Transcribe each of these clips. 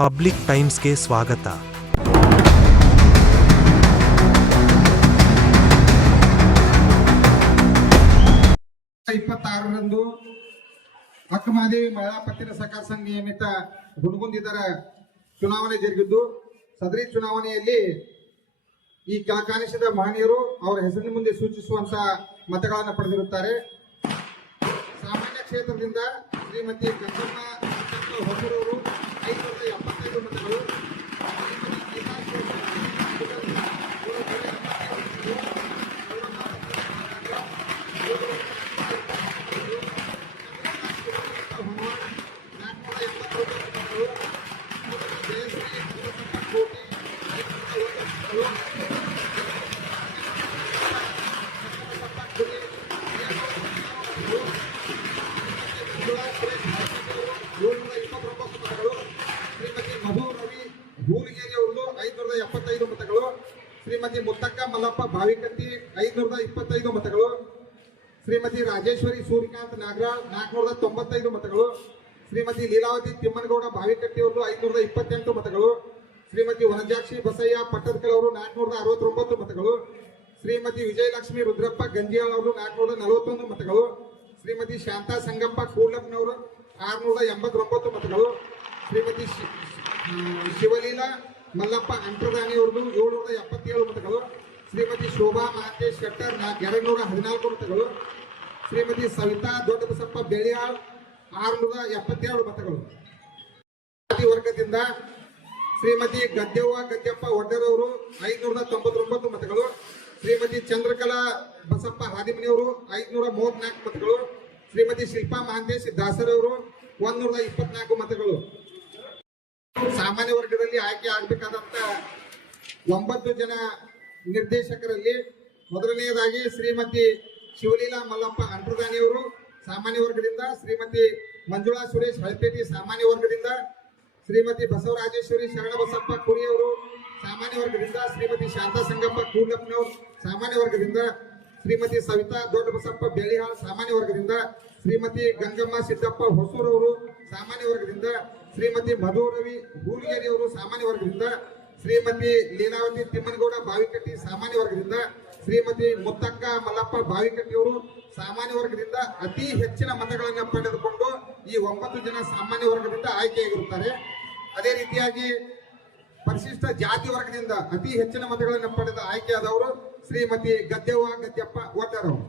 Public ಟೈಮ್ಸ್ಗೆ ಸ್ವಾಗತ. ರಂದು ಅಕ್ಕಮಹಾದೇವಿ ಮಹಿಳಾ ಪತ್ತಿನ ಸಹಕಾರ ಸಂಘ ನಿಯಮಿತ ಹುಣಗುಂದಿದರ ಚುನಾವಣೆ ಜರುಗಿದ್ದು, ಸದರಿ ಚುನಾವಣೆಯಲ್ಲಿ ಈ ಕೆಳಕಾಣಿಸಿದ ಮಹನೀಯರು ಅವರ ಹೆಸರಿನ ಮುಂದೆ ಸೂಚಿಸುವಂತ ಮತಗಳನ್ನು ಪಡೆದಿರುತ್ತಾರೆ. ಸಾಮಾನ್ಯ ಕ್ಷೇತ್ರದಿಂದ ಶ್ರೀಮತಿ ಗಂಗಮ್ಮ ಹೊಸೂರವರು 575 ಮತಗಳು, ಶ್ರೀಮತಿ ಮಧು ರವಿ ಹೂಲಿಗೇರಿ ಅವರದು 575 ಮತಗಳು, ಶ್ರೀಮತಿ ಮುತ್ತಕ್ಕ ಮಲ್ಲಪ್ಪ ಬಾವಿಕಟ್ಟಿ 525 ಮತಗಳು, ಶ್ರೀಮತಿ ರಾಜೇಶ್ವರಿ ಸೂರ್ಯಕಾಂತ್ ನಾಗರಾಳ್ 495 ಮತಗಳು, ಶ್ರೀಮತಿ ಲೀಲಾವತಿ ತಿಮ್ಮನಗೌಡ ಬಾವಿಕಟ್ಟಿ ಅವರದು 528 ಮತಗಳು, ಶ್ರೀಮತಿ ವನಜಾಕ್ಷಿ ಬಸಯ್ಯ ಪಟ್ಟದಕಲ್ ಅವರು 469 ಮತಗಳು, ಶ್ರೀಮತಿ ವಿಜಯಲಕ್ಷ್ಮಿ ರುದ್ರಪ್ಪ ಗಂಜಿಯಾಳ್ ಅವರು 441 ಮತಗಳು, ಶ್ರೀಮತಿ ಶಾಂತಾ ಸಂಗಪ್ಪ ಕೂಡ್ಲಪ್ಪನವರು 689 ಮತಗಳು, ಶ್ರೀಮತಿ ಶಿವಲೀಲಾ ಮಲ್ಲಪ್ಪ ಅಂಟ್ರದಾನಿ ಅವರದು 777 ಮತಗಳು, ಶ್ರೀಮತಿ ಶೋಭಾ ಮಹಾಂತೇಶ್ ಶೆಟ್ಟರ್ 214 ಮತಗಳು, ಶ್ರೀಮತಿ ಸವಿತಾ ದೊಡ್ಡಬಸಪ್ಪ ಬೇಳಿಯಾಳ್ 672 ಮತಗಳು. ವರ್ಗದಿಂದ ಶ್ರೀಮತಿ ಗದ್ದೆವ್ವ ಗದ್ದೆಪ್ಪ ಒಡ್ಡರ್ ಅವರು 599 ಮತಗಳು, ಶ್ರೀಮತಿ ಚಂದ್ರಕಲಾ ಬಸಪ್ಪ ಹಾದಿಮನಿಯವರು 534 ಮತಗಳು, ಶ್ರೀಮತಿ ಶಿಲ್ಪಾ ಮಹಾಂತೇಶ್ ದಾಸರ್ ಅವರು 124 ಮತಗಳು. ಸಾಮಾನ್ಯ ವರ್ಗದಲ್ಲಿ ಆಯ್ಕೆ ಆಗಬೇಕಾದಂತ 9 ಜನ ನಿರ್ದೇಶಕರಲ್ಲಿ ಮೊದಲನೆಯದಾಗಿ ಶ್ರೀಮತಿ ಶಿವಲೀಲಾ ಮಲ್ಲಪ್ಪ ಅಂಟ್ರದಾನಿಯವರು ಸಾಮಾನ್ಯ ವರ್ಗದಿಂದ, ಶ್ರೀಮತಿ ಮಂಜುಳಾ ಸುರೇಶ್ ಹಳಪೇಟಿ ಸಾಮಾನ್ಯ ವರ್ಗದಿಂದ, ಶ್ರೀಮತಿ ಬಸವರಾಜೇಶ್ವರಿ ಶರಣಬಸಪ್ಪ ಕುರಿಯವರು ಸಾಮಾನ್ಯ ವರ್ಗದಿಂದ, ಶ್ರೀಮತಿ ಶಾಂತಾ ಸಂಗಪ್ಪ ಕೂಡ್ಲಪ್ಪನವರು ಸಾಮಾನ್ಯ ವರ್ಗದಿಂದ, ಶ್ರೀಮತಿ ಸವಿತಾ ದೊಡ್ಡಬಸಪ್ಪ ಬೇಳಿಹಾಳ್ ಸಾಮಾನ್ಯ ವರ್ಗದಿಂದ, ಶ್ರೀಮತಿ ಗಂಗಮ್ಮ ಸಿದ್ದಪ್ಪ ಹೊಸೂರವರು ಸಾಮಾನ್ಯ ವರ್ಗದಿಂದ, ಶ್ರೀಮತಿ ಮಧು ರವಿ ಹೂಲಿಗೇರಿ ಅವರು ಸಾಮಾನ್ಯ ವರ್ಗದಿಂದ, ಶ್ರೀಮತಿ ಲೀಲಾವತಿ ತಿಮ್ಮನಗೌಡ ಬಾವಿಕಟ್ಟಿ ಸಾಮಾನ್ಯ ವರ್ಗದಿಂದ, ಶ್ರೀಮತಿ ಮುತ್ತಕ್ಕ ಮಲ್ಲಪ್ಪ ಬಾವಿಕಟ್ಟಿ ಅವರು ಸಾಮಾನ್ಯ ವರ್ಗದಿಂದ ಅತಿ ಹೆಚ್ಚಿನ ಮತಗಳನ್ನು ಪಡೆದುಕೊಂಡು ಈ 9 ಜನ ಸಾಮಾನ್ಯ ವರ್ಗದಿಂದ ಆಯ್ಕೆಯಾಗಿರುತ್ತಾರೆ. ಅದೇ ರೀತಿಯಾಗಿ ಪರಿಶಿಷ್ಟ ಜಾತಿ ವರ್ಗದಿಂದ ಅತಿ ಹೆಚ್ಚಿನ ಮತಗಳನ್ನು ಪಡೆದ ಆಯ್ಕೆಯಾದವರು ಶ್ರೀಮತಿ ಗದ್ದೆವ್ವ ಗದ್ದೆಪ್ಪ ಒಡ್ಡರ್ ಅವರು.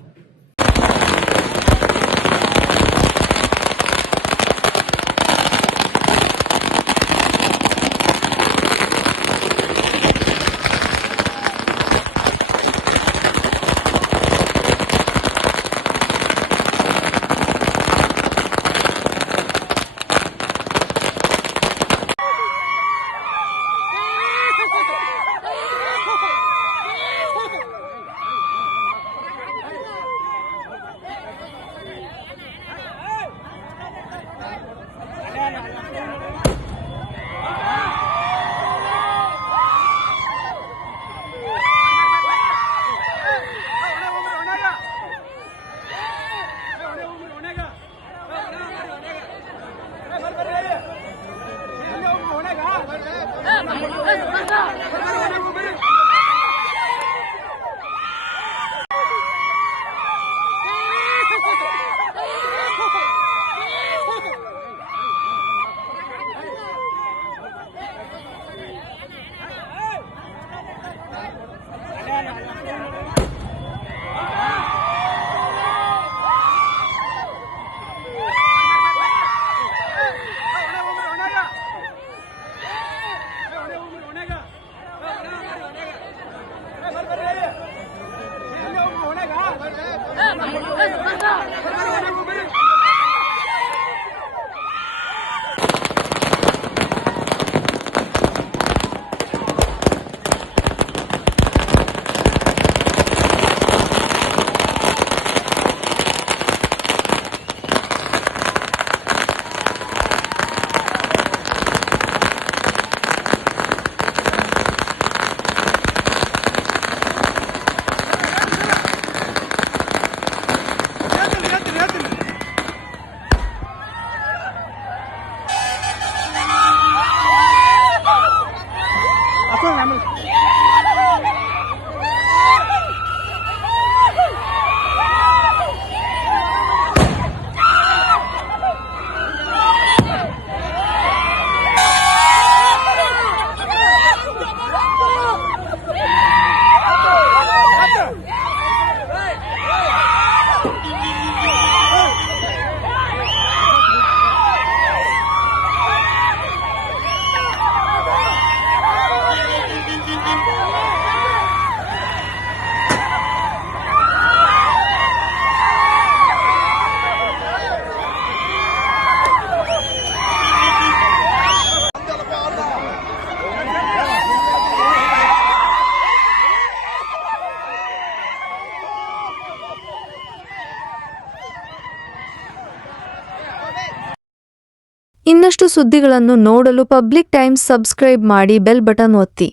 ಇನ್ನಷ್ಟು ಸುದ್ದಿಗಳನ್ನು ನೋಡಲು ಪಬ್ಲಿಕ್ ಟೈಮ್ಸ್ ಸಬ್ಸ್ಕ್ರೈಬ್ ಮಾಡಿ ಬೆಲ್ ಬಟನ್ ಒತ್ತಿ.